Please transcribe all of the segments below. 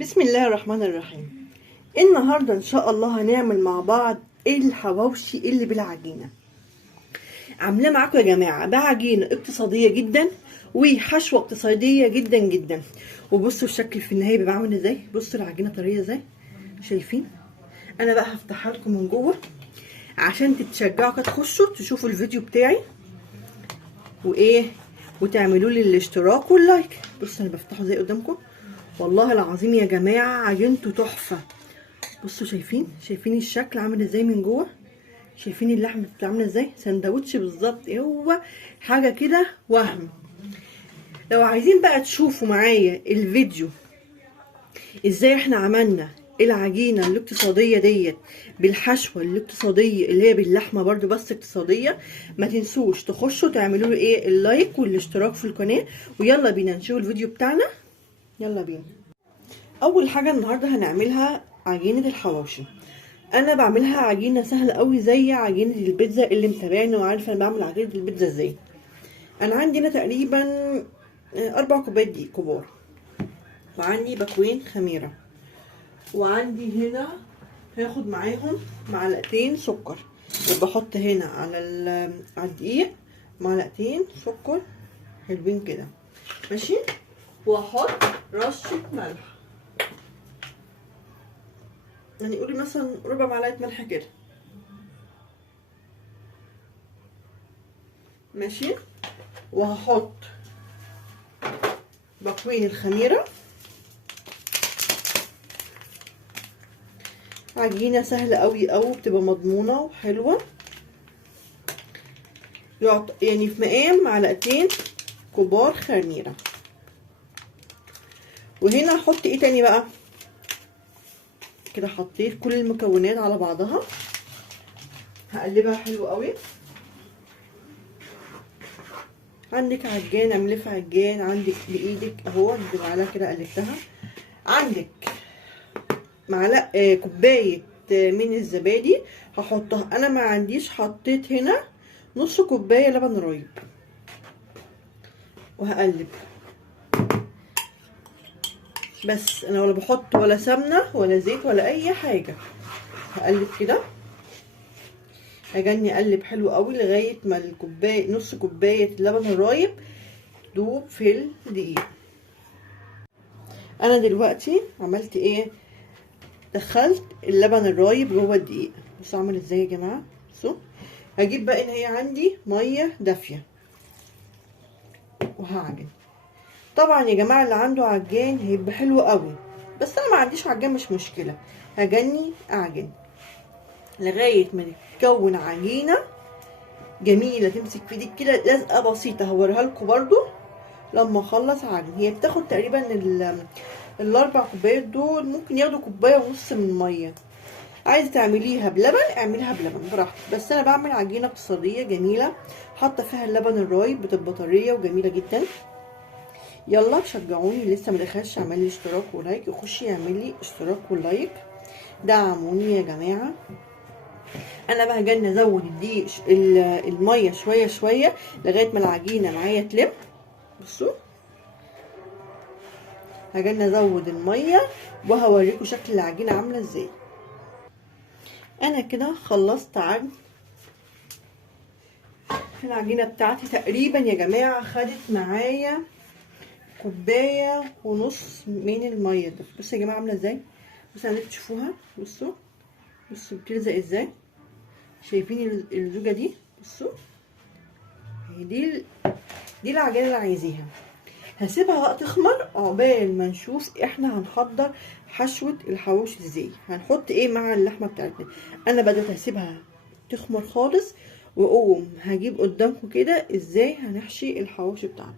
بسم الله الرحمن الرحيم. النهارده ان شاء الله هنعمل مع بعض الحواوشي اللي بالعجينه. عاملاه معاكم يا جماعه بعجينه اقتصاديه جدا وحشوه اقتصاديه جدا جدا. وبصوا الشكل في النهايه بيبقى عامل ازاي. بصوا العجينه طريه ازاي، شايفين؟ انا بقى هفتحها لكم من جوه عشان تتشجعوا كده تخشوا تشوفوا الفيديو بتاعي وتعملوا لي الاشتراك واللايك. بصوا انا بفتحه زي قدامكم، والله العظيم يا جماعه عجينته تحفه. بصوا شايفين الشكل عامل ازاي من جوه، شايفين اللحمه بتبقى عامله ازاي، سندوتش بالظبط. هو حاجه كده وهم. لو عايزين بقى تشوفوا معايا الفيديو ازاي احنا عملنا العجينه الاقتصاديه ديت بالحشوه الاقتصاديه اللي هي باللحمه برضو بس اقتصاديه، ما تنسوش تخشوا تعملوا لي اللايك والاشتراك في القناه. ويلا بينا نشوف الفيديو بتاعنا، يلا بينا. اول حاجه النهارده هنعملها عجينه الحواوشي. انا بعملها عجينه سهله قوي زي عجينه البيتزا، اللي متابعني وعارفه انا بعمل عجينه البيتزا ازاي. انا عندي هنا تقريبا 4 كوبايات دقيق كبار، وعندي باكوين خميره، وعندي هنا هاخد معاهم معلقتين سكر. وبحط هنا على الدقيق معلقتين سكر حلوين كده، ماشي. واحط رشه ملح، يعني قولي مثلا ربع معلقه ملح كده، ماشي. وهحط باكوين الخميره. عجينه سهله قوي قوي، بتبقى مضمونه وحلوه، يعني في مقام معلقتين كبار خميره. وهنا هحط ايه تاني بقى كده. حطيت كل المكونات على بعضها، هقلبها حلو قوي. عندك عجان اعملي في عجان، عندك بايدك اهو بمعلقه كده قلبتها. عندك معلقه كوبايه من الزبادي هحطها. انا ما عنديش، حطيت هنا نص كوبايه لبن رايب، وهقلب. بس انا ولا بحط ولا سمنه ولا زيت ولا اي حاجه، هقلب كده. هجني اقلب حلو قوي لغايه ما الكوبايه نص كوبايه اللبن الرايب دوب في الدقيق. انا دلوقتي عملت ايه، دخلت اللبن الرايب جوه الدقيق. بصوا عامل ازاي يا جماعه. بصوا هجيب بقى ان هي عندي ميه دافيه وهعجن. طبعا يا جماعه اللي عنده عجان هيبقى حلو قوي، بس انا ما عنديش عجان مش مشكله. هجني اعجن لغايه ما تكون عجينه جميله تمسك في ايدك كده، لزقه بسيطه. هوريها لكم برده لما اخلص عجن. هي بتاخد تقريبا الاربع كوبايات دول ممكن ياخدوا كوبايه ونص من الميه. عايزه تعمليها بلبن اعمليها بلبن براحتك، بس انا بعمل عجينه اقتصاديه جميله حاطه فيها اللبن الرايب، بتبقى طريه وجميله جدا. يلا شجعوني، لسه ما دخلش عمل لي اشتراك ولايك، يخش يعمل لي اشتراك ولايك، دعموني يا جماعه. انا بقى جاي ازود الدقيق الميه شويه شويه لغايه ما العجينه معايا تلم. بصوا هجي ازود الميه وهوريكم شكل العجينه عامله ازاي. انا كده خلصت عجن العجينه بتاعتي. تقريبا يا جماعه خدت معايا كوبايه ونص من الميه ده. بصوا يا جماعه عامله ازاي، بصوا انا تشوفوها. بصوا بتلزق ازاي، شايفين الزوجه دي. بصوا دي العجينه اللي عايزاها. هسيبها بقى تخمر عقبال ما نشوف احنا هنحضر حشوه الحواوشي ازاي، هنحط ايه مع اللحمه بتاعتنا. انا بدات هسيبها تخمر خالص، واقوم هجيب قدامكم كده ازاي هنحشي الحواوشي بتاعنا.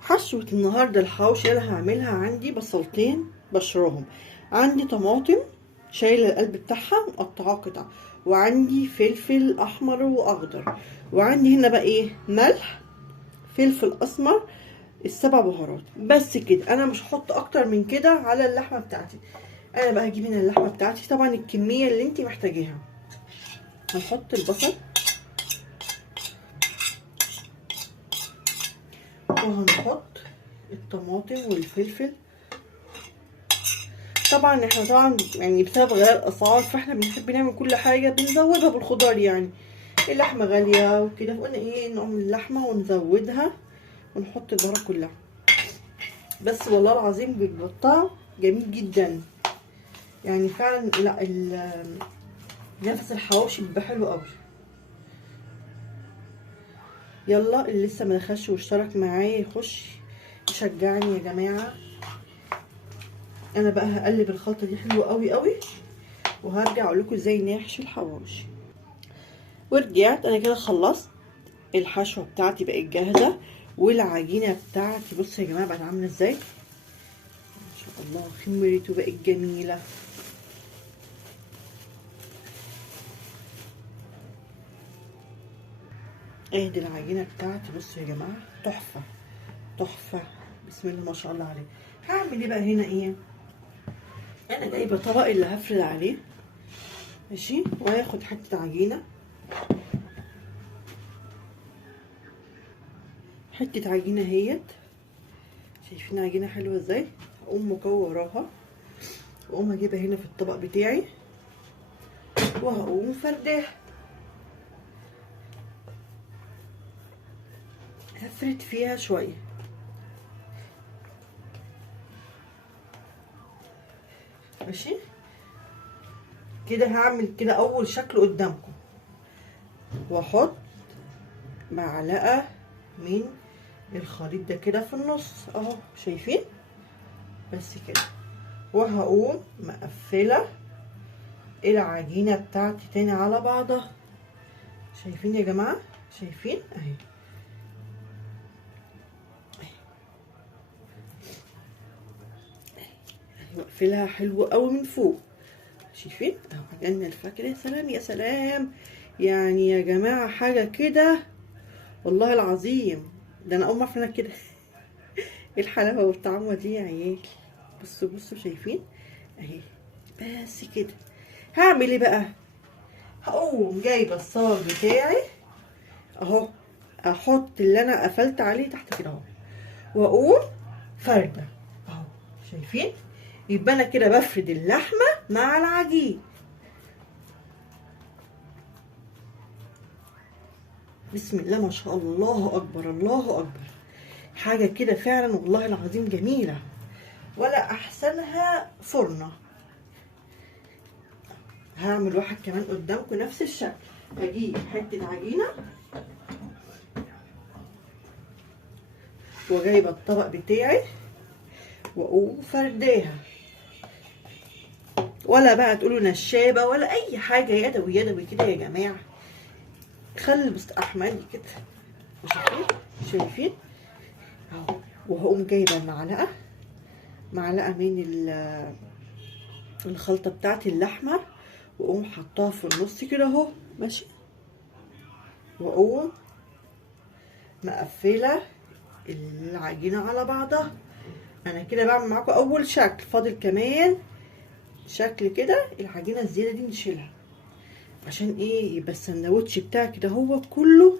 حشوه النهارده الحواوشي اللي هعملها، عندي بصلتين بشرهم، عندي طماطم شايله القلب بتاعها مقطعاه قطع، وعندي فلفل احمر واخضر، وعندي هنا بقى ايه، ملح، فلفل اسمر، السبع بهارات. بس كده، انا مش هحط اكتر من كده على اللحمه بتاعتي. انا بقى هجيب هنا اللحمه بتاعتي، طبعا الكميه اللي انت محتاجاها. هنحط البصل وهنحط الطماطم والفلفل طبعا احنا طبعا يعني بسبب غلاء الاسعار فاحنا بنحب نعمل كل حاجه بنزودها بالخضار يعني. اللحمه غاليه وكده فقلنا ايه نعمل اللحمه ونزودها ونحط البهارات كلها. بس والله العظيم بيبقى الطعم جميل جدا يعني فعلا. لا نفس الحواوشي بيبقى حلو قوي. يلا اللي لسه ما دخلش واشترك معايا يخش يشجعني يا جماعه. انا بقى هقلب الخلطه دي حلوه قوي قوي وهرجع اقول لكم ازاي نحشي الحواوشي. ورجعت انا كده خلصت الحشوه بتاعتي بقت جاهزه والعجينه بتاعتي بصوا يا جماعه بقت عامله ازاي ما شاء الله. خمرت وبقت جميله. ادي العجينه بتاعتي بصوا يا جماعه تحفه تحفه. بسم الله ما شاء الله عليه. هعمل ايه بقى هنا ايه؟ انا جايبه طبق اللي هفرد عليه ماشي وهاخد حته عجينه حته عجينه اهيت. شايفين عجينه حلوه ازاي؟ هقوم مكوراها واقوم اجيبها هنا في الطبق بتاعي وهقوم فرداها. هفرد فيها شويه ماشي كده. هعمل كده اول شكل قدامكم واحط معلقه من الخليط ده كده في النص اهو شايفين بس كده. وهقوم مقفله العجينه بتاعتي تاني على بعضها. شايفين يا جماعه؟ شايفين اهي واقفلها حلو قوي من فوق. شايفين اهو عجلنا الفاكهه. يا سلام يا سلام يعني يا جماعه حاجه كده والله العظيم. ده انا اول مره اعرف كده. ايه الحلاوه والطعمه دي يا عيال. بصوا بصوا شايفين اهي بس كده. هعمل ايه بقى؟ هقوم جايبه الصاج بتاعي اهو احط اللي انا قفلت عليه تحت كده اهو واقوم فرده اهو شايفين. يبقى انا كده بفرد اللحمه مع العجين. بسم الله ما شاء الله اكبر الله اكبر. حاجه كده فعلا والله العظيم جميله ولا احسنها فرنه. هعمل واحد كمان قدامكم نفس الشكل. هجيب حته عجينه وجايبه الطبق بتاعي واقوم فرداها. ولا بقى تقولوا نشابه ولا اي حاجه يدوي يدوي كده يا جماعه. خلي المستحمل كده شايفين شايفين اهو. وهقوم جايبه معلقه من الخلطه بتاعتي اللحمه واقوم حطاها في النص كده اهو ماشي. واقوم مقفله العجينه على بعضها. انا كده بعمل معاكم اول شكل. فاضل كمان شكل كده. العجينه الزياده دي نشيلها عشان ايه يبقى السندوتش بتاعي كده هو كله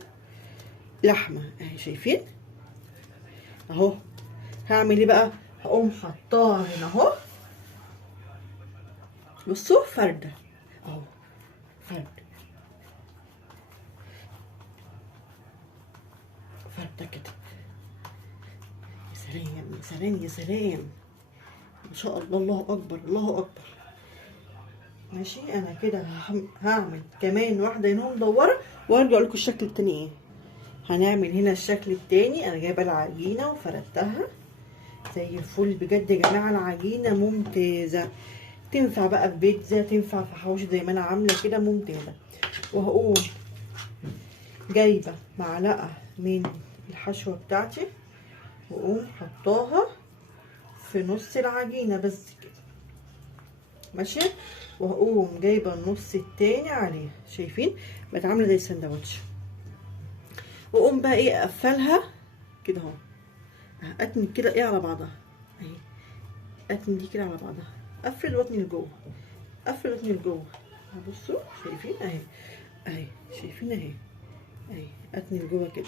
لحمه اهي شايفين اهو. هعمل ايه بقى؟ هقوم حطاها هنا اهو بصوا فرده اهو فرده فرده كده. يا سلام يا سلام يا سلام ما شاء الله الله اكبر الله اكبر. ماشي انا كده هعمل كمان واحده هنا مدوره وارجع لكم الشكل التاني ايه. هنعمل هنا الشكل التاني. انا جايبه العجينه وفردتها زي الفل بجد يا جماعه. العجينه ممتازه تنفع بقى في بيتزا تنفع في حواوشي زي ما انا عامله كده ممتازه. وهقوم جايبه معلقه من الحشوه بتاعتي واقوم حطاها في نص العجينه بس كده ماشي. وهقوم جايبه النص التاني عليها شايفين بقت عامله زي السندوتش. واقوم بقى ايه اقفلها كده اهو. اتني كده ايه على بعضها اهي. اتني دي كده على بعضها افرد واتني لجوه افرد واتني لجوه. بصوا شايفين اهي اهي شايفين اهي اهي اتني لجوه كده.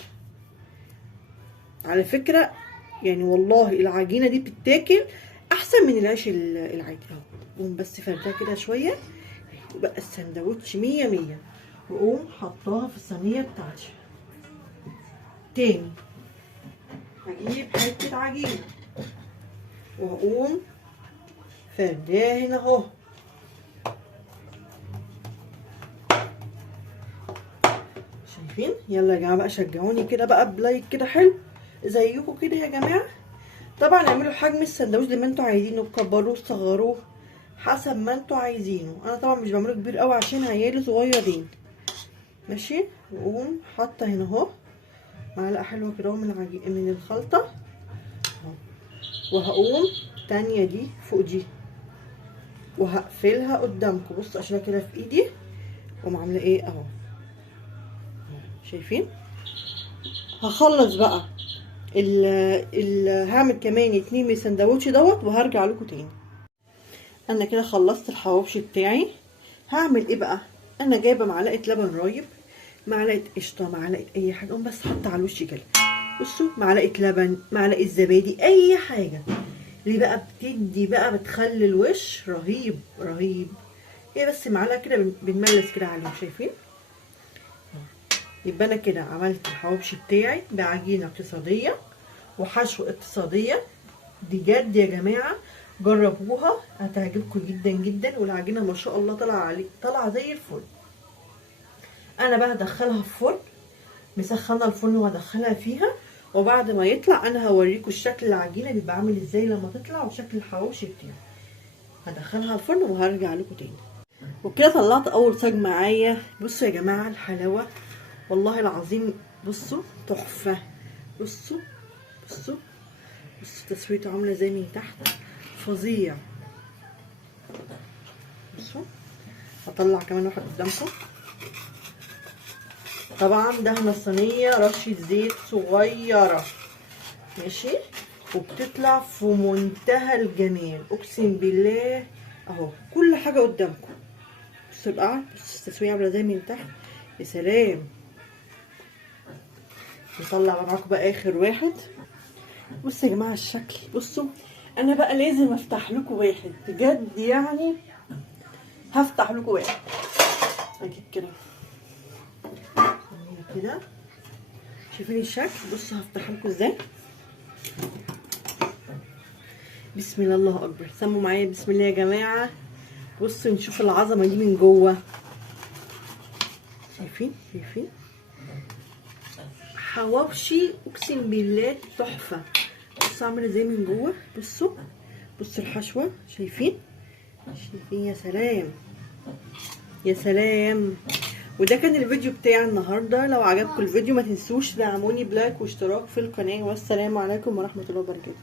على فكره يعني والله العجينه دي بتتاكل احسن احسن من العيش العادي اهو. قوم بس فردها كده شويه وبقى السندوتش 100 100. واقوم حطاها في الصينيه بتاعتي. تاني هجيب حته عجينه واقوم فرداها هنا اهو. شايفين؟ يلا يا جماعه بقى شجعوني كده بقى بلايك كده حلو زيكم كده يا جماعه. طبعا اعملوا حجم السندوتش زي ما انتوا عايزينه، كبروه صغروه حسب ما انتوا عايزينه. انا طبعا مش بعمله كبير قوي عشان عيالي صغيرين. ماشي. واقوم حاطه هنا اهو معلقه حلوه كده من الخلطه اهو. وهقوم تانية دي فوق دي وهقفلها قدامكم. بصوا اشيلها كده في ايدي واقوم عامله ايه اهو. شايفين؟ هخلص بقى هعمل كمان 2 من السندوتش دوت وهرجع لكم تاني. انا كده خلصت الحواوشي بتاعي. هعمل ايه بقى؟ انا جايبه معلقه لبن رايب، معلقه قشطه، معلقه اي حاجه، اقوم بس حاطه على الوش كده. بصوا معلقه لبن، معلقه زبادي، اي حاجه اللي بقى بتدي بقى بتخلي الوش رهيب رهيب. هي بس معلقه كده بنملس كده عليه. شايفين؟ يبقى انا كده عملت الحواوشي بتاعي بعجينه اقتصاديه وحشو اقتصاديه. دي جد يا جماعه، جربوها هتعجبكم جدا جدا. والعجينه ما شاء الله طالعه زي الفل. انا بقى هدخلها في فرن، مسخنه الفرن وهدخلها فيها. وبعد ما يطلع انا هوريكم الشكل العجينه بيبقى عامل ازاي لما تطلع وشكل الحواوشي بتاعي. هدخلها الفرن وهرجع لكم تاني. وكده طلعت اول صاج معايا. بصوا يا جماعه الحلاوه والله العظيم. بصوا تحفه. بصوا بصوا بصوا تسويته عامله ازاي من تحت، فظيع. بصوا هطلع كمان واحد قدامكم. طبعا دهنه الصينيه رشه زيت صغيره. ماشي. وبتطلع في منتهى الجمال اقسم بالله اهو. كل حاجه قدامكم. بصوا بقى، بصوا التسويه عامله ازاي من تحت. يا سلام. نطلع معاكم بقى اخر واحد. بصوا يا جماعه الشكل. بصوا انا بقى لازم افتح لكم واحد بجد يعني. هفتح لكم واحد. اجيب كده كده. شايفين الشكل؟ بصوا هفتح لكم ازاي. بسم الله الله اكبر. سموا معايا بسم الله يا جماعه. بصوا نشوف العظمه دي من جوه. شايفين؟ شايفين؟ حواوشي اقسم بالله تحفه. بصوا عامله ازاي من جوه. بصوا بصوا الحشوه. شايفين؟ شايفين؟ يا سلام يا سلام. وده كان الفيديو بتاعي النهارده. لو عجبكم الفيديو ما تنسوش تدعموني بلايك واشتراك في القناه. والسلام عليكم ورحمه الله وبركاته.